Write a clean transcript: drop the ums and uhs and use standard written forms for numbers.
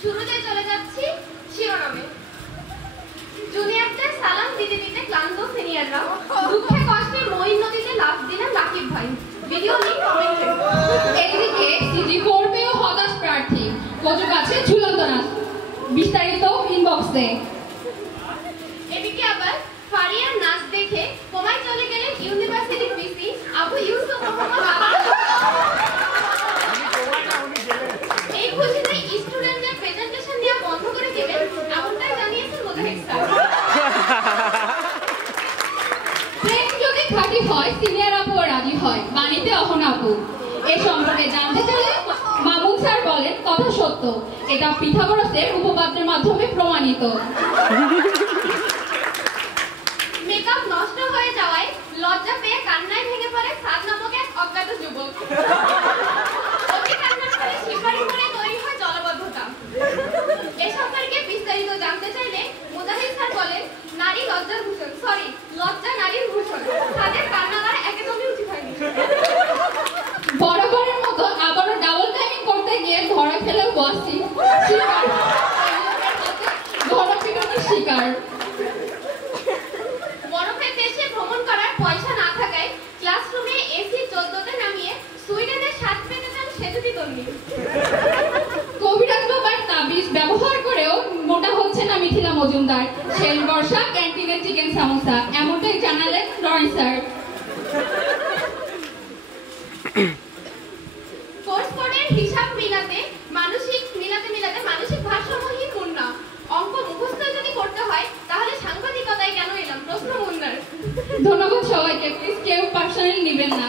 শুরুতে চলে যাচ্ছি শিরোনামে। জুনিয়রদের সালাম দিতে দিতে ক্লান্ত সিনিয়ররা দুঃখে কষ্টে মঈন নদীতে লাফ দিলেন রাকিব ভাই। ভিডিও লিংক কমেন্টে। এদিকে সিজি পড়বেও হতাশ প্রার্থী, কচু গাছে ঝুলন্ত নাচ। বিস্তারিত ইনবক্সে। এদিকে আবার ফারিয়ার নাচ দেখে কোমায় চলে গেলেন ইউনিভার্সিটির ভিসি আবু ইউসুফ মোহাম্মদ। এই খুশিতে স্টুডেন্টদের প্রেজেন্টেশন দেওয়া বন্ধ করে দেবেন এমনটাই জানিয়েছেন মোজাহিদ স্যার। প্রেম যদি খাঁটি হয় সিনিয়র আপু রাজি হয়, বাণীতে অহন আপু। এ সম্পর্কে জানতে চাইলে মামুন স্যার বলেন কথা সত্য, এটা পিথাগোরাসের উপপাদ্যের মাধ্যমে প্রমাণিত। মেকআপ নষ্ট হয়ে যাওয়ায় লজ্জা পেয়ে কান্নায় ভেঙে পড়ে সাদ নামক এক অজ্ঞাত যুবক। অতি কান্নার ফলে শিকারি করে তৈরি হয় জলাবদ্ধতা। এ সম্পর্কে বিস্তারিত জানতে চাইলে মুজাহিদ স্যার বলেন নারী লজ্জার ভূষণ, সরি লজ্জা নারীর ভূষণ। তাদের কান্নার একদমই উচিত হয়নি। বরাবরের মতো আবারও ডাবল টাইমিং করতে গিয়ে ধরা খেলেও বসছি গণপিটুনির শিকার। বরফের দেশে ভ্রমণ করার পয়সা না থাকায় ক্লাসরুমে এসি 14তে নামিয়ে সুইডেনের স্বাদ পেতে চান সেতুটি তন্নি। কবিরাজ বাবার তাবিজ ব্যবহার করেও মোটা হচ্ছে না মিথিলা মজুমদার। শেষ বর্ষা ক্যান্টিনের চিকেন সামোসা, এমনটাই জানালেন রনি স্যার। কোর্স কোডের হিসাব মিলাতে মানসিক ভারসাম্যহীন মুন্না। অঙ্ক মুখস্থ যদি করতে হয় তাহলে সাংবাদিকতায় কেন এলাম, প্রশ্ন মুন্নার। ধন্যবাদ সবাইকে, প্লিজ কেউ পার্সোনালি নেবেন না।